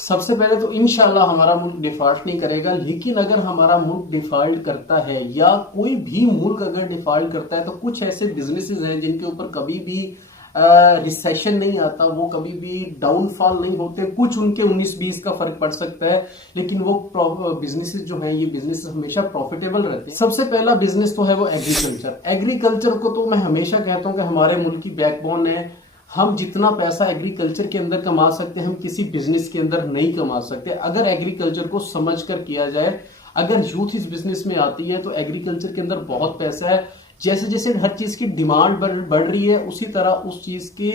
सबसे पहले तो इंशाल्लाह हमारा मुल्क डिफॉल्ट नहीं करेगा, लेकिन अगर हमारा मुल्क डिफॉल्ट करता है या कोई भी मुल्क अगर डिफॉल्ट करता है तो कुछ ऐसे बिजनेसेस हैं जिनके ऊपर कभी भी रिसेशन नहीं आता, वो कभी भी डाउनफॉल नहीं होते। कुछ उनके 19-20 का फर्क पड़ सकता है, लेकिन वो बिजनेसेस जो हैं, ये बिजनेसेस हमेशा प्रॉफिटेबल रहते हैं। सबसे पहला बिजनेस तो है वो एग्रीकल्चर। एग्रीकल्चर को तो मैं हमेशा कहता हूं कि हमारे मुल्क की बैकबोन है। हम जितना पैसा एग्रीकल्चर के अंदर कमा सकते हैं, हम किसी बिजनेस के अंदर नहीं कमा सकते। अगर एग्रीकल्चर को समझकर किया जाए, अगर यूथ इस बिजनेस में आती है तो एग्रीकल्चर के अंदर बहुत पैसा है। जैसे जैसे हर चीज की डिमांड बढ़ रही है, उसी तरह उस चीज की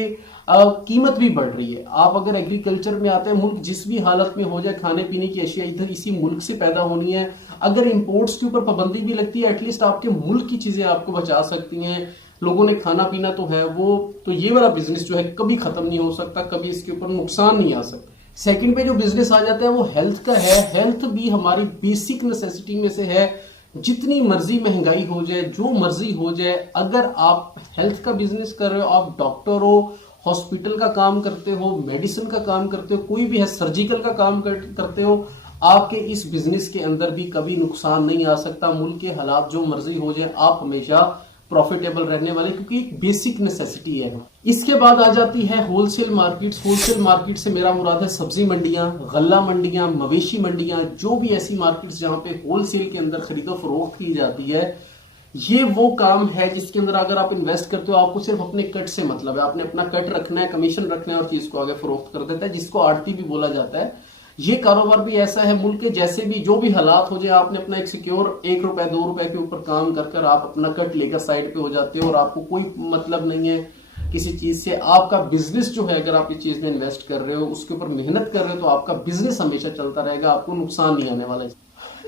कीमत भी बढ़ रही है। आप अगर एग्रीकल्चर में आते हैं, मुल्क जिस भी हालत में हो जाए, खाने पीने की अशिया इधर इसी मुल्क से पैदा होनी है। अगर इंपोर्ट्स के ऊपर पाबंदी भी लगती है, एटलीस्ट आपके मुल्क की चीजें आपको बचा सकती हैं। लोगों ने खाना पीना तो है, वो तो ये वाला बिजनेस जो है कभी खत्म नहीं हो सकता, कभी इसके ऊपर नुकसान नहीं आ सकता। सेकंड पे जो बिजनेस आ जाता है वो हेल्थ का है। हेल्थ भी हमारी बेसिक नेसेसिटी में से है। जितनी मर्जी महंगाई हो जाए, जो मर्जी हो जाए, अगर आप हेल्थ का बिजनेस कर रहे हो, आप डॉक्टर हो, हॉस्पिटल का काम करते हो, मेडिसिन का काम करते हो, कोई भी है, सर्जिकल का काम करते हो, आपके इस बिजनेस के अंदर भी कभी नुकसान नहीं आ सकता। मुल्क के हालात जो मर्जी हो जाए, आप हमेशा प्रॉफिटेबल रहने वाले, क्योंकि एक बेसिक नेसेसिटी है। इसके बाद आ जाती है होलसेल मार्केट्स। होलसेल मार्केट से मेरा मुराद है सब्जी मंडियां, गल्ला मंडियां, मवेशी मंडियां, जो भी ऐसी मार्केट्स जहां पे होलसेल के अंदर खरीदो फरोख्त की जाती है। ये वो काम है जिसके अंदर अगर आप इन्वेस्ट करते हो, आपको सिर्फ अपने कट से मतलब है। आपने अपना कट रखना है, कमीशन रखना है और चीज को आगे फरोख्त कर देता है, जिसको आड़ती भी बोला जाता है। ये कारोबार भी ऐसा है, मुल्क के जैसे भी जो भी हालात हो जाए, आपने अपना एक सिक्योर ₹1-2 के ऊपर काम कर आप अपना कट लेकर साइड पे हो जाते हो और आपको कोई मतलब नहीं है किसी चीज से। आपका बिजनेस जो है, अगर आप इस चीज में इन्वेस्ट कर रहे हो, उसके ऊपर मेहनत कर रहे हो, तो आपका बिजनेस हमेशा चलता रहेगा, आपको नुकसान नहीं आने वाला है।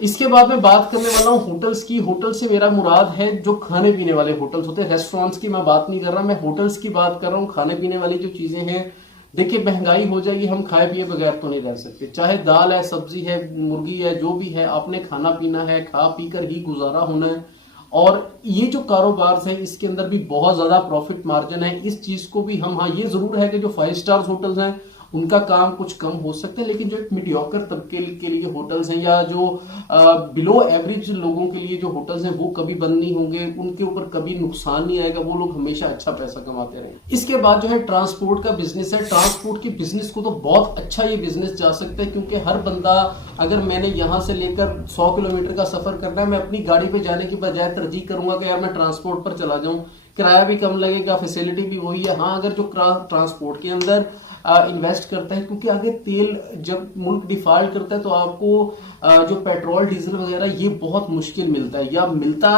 इसके बाद मैं बात करने वाला हूँ होटल्स की। होटल से मेरा मुराद है जो खाने पीने वाले होटल्स होते हैं। रेस्टोरेंट्स की मैं बात नहीं कर रहा, मैं होटल्स की बात कर रहा हूँ। खाने पीने वाली जो चीजें हैं, देखिए महंगाई हो जाएगी, हम खाए पिए बगैर तो नहीं रह सकते। चाहे दाल है, सब्जी है, मुर्गी है, जो भी है, आपने खाना पीना है, खा पी कर ही गुजारा होना है। और ये जो कारोबार है, इसके अंदर भी बहुत ज्यादा प्रॉफिट मार्जिन है। इस चीज को भी हम, हाँ ये जरूर है कि जो 5 स्टार होटल्स हैं उनका काम कुछ कम हो सकता है, लेकिन जो एक मीडियोकर तबके के लिए होटल्स हैं या जो बिलो एवरेज लोगों के लिए जो होटल्स हैं, वो कभी बंद नहीं होंगे, उनके ऊपर कभी नुकसान नहीं आएगा, वो लोग हमेशा अच्छा पैसा कमाते रहेंगे। इसके बाद जो है ट्रांसपोर्ट का बिजनेस है। ट्रांसपोर्ट के बिजनेस को तो बहुत अच्छा ये बिजनेस जा सकता है, क्योंकि हर बंदा, अगर मैंने यहाँ से लेकर 100 किलोमीटर का सफर करना है, मैं अपनी गाड़ी पे जाने की बजाय तरजीह करूंगा कि यार मैं ट्रांसपोर्ट पर चला जाऊं, किराया भी कम लगेगा, फैसिलिटी भी वही है। हाँ, अगर जो ट्रांसपोर्ट के अंदर इन्वेस्ट करता है, क्योंकि आगे तेल जब मुल्क डिफॉल्ट करता है तो आपको जो पेट्रोल डीजल वगैरह ये बहुत मुश्किल मिलता है, या मिलता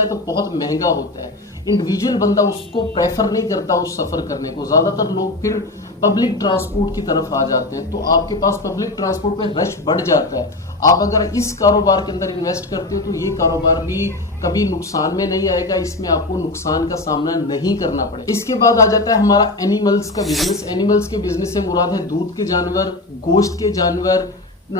है तो बहुत महंगा होता है। इंडिविजुअल बंदा उसको प्रेफर नहीं करता उस सफर करने को। ज्यादातर लोग फिर पब्लिक ट्रांसपोर्ट की तरफ आ जाते हैं, तो आपके पास पब्लिक ट्रांसपोर्ट पे रश बढ़ जाता है। आप अगर इस कारोबार के अंदर इन्वेस्ट करते हो तो ये कारोबार भी कभी नुकसान में नहीं आएगा, इसमें आपको नुकसान का सामना नहीं करना पड़ेगा। इसके बाद आ जाता है हमारा एनिमल्स का बिजनेस। एनिमल्स के बिजनेस से मुराद है दूध के जानवर, गोश्त के जानवर,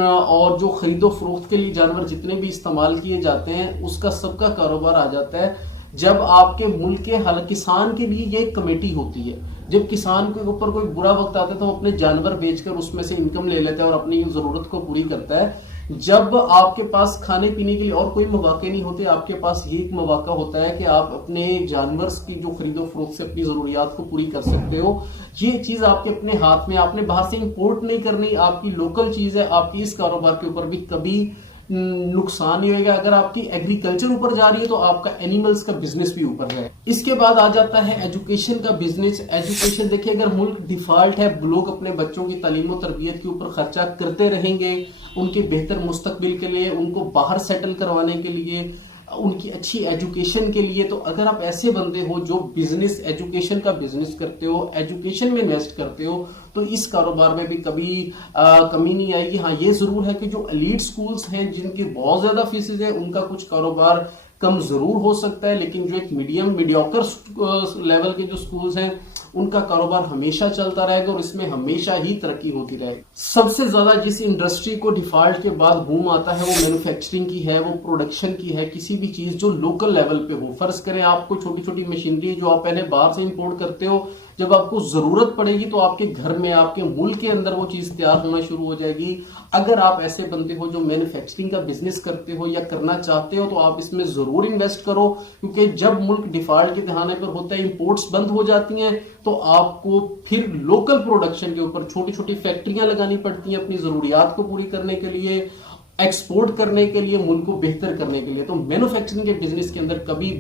और जो खरीदो फरोख्त के लिए जानवर जितने भी इस्तेमाल किए जाते हैं, उसका सबका कारोबार आ जाता है। जब आपके मुल्क के हर किसान के लिए ये एक कमेटी होती है, जब किसान के ऊपर कोई बुरा वक्त आता है तो वो अपने जानवर बेचकर उसमें से इनकम ले लेता है और अपनी जरूरत को पूरी करता है। जब आपके पास खाने पीने के लिए और कोई मौके नहीं होते, आपके पास ये एक मौका होता है कि आप अपने जानवर की जो खरीदो फरोख्त से अपनी जरूरियात को पूरी कर सकते हो। ये चीज आपके अपने हाथ में, आपने बाहर से इंपोर्ट नहीं करनी, आपकी लोकल चीज है। आपकी इस कारोबार के ऊपर भी कभी नुकसान नहीं होगा। अगर आपकी एग्रीकल्चर ऊपर जा रही है तो आपका एनिमल्स का बिजनेस भी ऊपर है। इसके बाद आ जाता है एजुकेशन का बिजनेस। एजुकेशन देखिए, अगर मुल्क डिफॉल्ट है, लोग अपने बच्चों की तालीम और तरबियत के ऊपर खर्चा करते रहेंगे, उनके बेहतर मुस्तकबिल के लिए, उनको बाहर सेटल करवाने के लिए, उनकी अच्छी एजुकेशन के लिए। तो अगर आप ऐसे बंदे हो जो बिजनेस, एजुकेशन का बिजनेस करते हो, एजुकेशन में इन्वेस्ट करते हो, तो इस कारोबार में भी कभी कमी नहीं आएगी। हाँ, ये जरूर है कि जो एलीट स्कूल्स हैं जिनकी बहुत ज्यादा फीसेज है, उनका कुछ कारोबार कम जरूर हो सकता है, लेकिन जो एक मीडियोकर लेवल के जो स्कूल्स हैं, उनका कारोबार हमेशा चलता रहेगा और इसमें हमेशा ही तरक्की होती रहेगी। सबसे ज्यादा जिस इंडस्ट्री को डिफॉल्ट के बाद बूम आता है वो मैन्युफैक्चरिंग की है, वो प्रोडक्शन की है। किसी भी चीज जो लोकल लेवल पे हो, फर्ज करें आपको छोटी छोटी मशीनरी जो आप पहले बाहर से इंपोर्ट करते हो, जब आपको जरूरत पड़ेगी तो आपके घर में, आपके मुल्क के अंदर वो चीज तैयार होना शुरू हो जाएगी। अगर आप ऐसे बंदे हो जो मैन्युफैक्चरिंग का बिजनेस करते हो या करना चाहते हो तो आप इसमें जरूर इन्वेस्ट करो, क्योंकि जब मुल्क डिफॉल्ट के दहाने पर होता है, इंपोर्ट्स बंद हो जाती हैं, तो आपको फिर लोकल प्रोडक्शन के ऊपर छोटी छोटी फैक्ट्रियां लगानी पड़ती हैं अपनी जरूरियात को पूरी करने के लिए, एक्सपोर्ट करने के लिए, मुल्क को बेहतर करने के लिए। तो मैन्युफैक्चरिंग के बिजनेस के अंदर कभी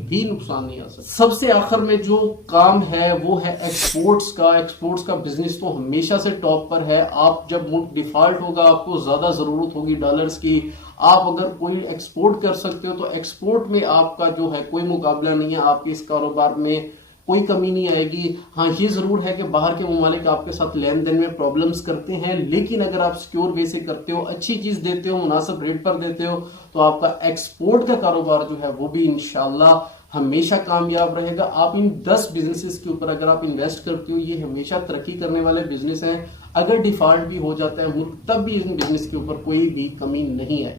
भी नुकसान नहीं आ सकता। सबसे आखिर में जो काम है वो है एक्सपोर्ट्स का। एक्सपोर्ट्स का बिजनेस तो हमेशा से टॉप पर है। आप जब मुल्क डिफॉल्ट होगा, आपको ज्यादा जरूरत होगी डॉलर्स की, आप अगर कोई एक्सपोर्ट कर सकते हो तो एक्सपोर्ट में आपका जो है कोई मुकाबला नहीं है, आपके इस कारोबार में कोई कमी नहीं आएगी। हाँ, ये जरूर है कि बाहर के ममालिक आपके साथ लेन देन में प्रॉब्लम्स करते हैं, लेकिन अगर आप सिक्योर वे से करते हो, अच्छी चीज देते हो, मुनासिब रेट पर देते हो, तो आपका एक्सपोर्ट का कारोबार जो है वो भी इंशाल्लाह हमेशा कामयाब रहेगा। आप इन 10 बिजनेसेस के ऊपर अगर आप इन्वेस्ट करते हो, ये हमेशा तरक्की करने वाले बिजनेस हैं। अगर डिफॉल्ट भी हो जाता है मुल्क, तब भी इन बिजनेस के ऊपर कोई भी कमी नहीं है।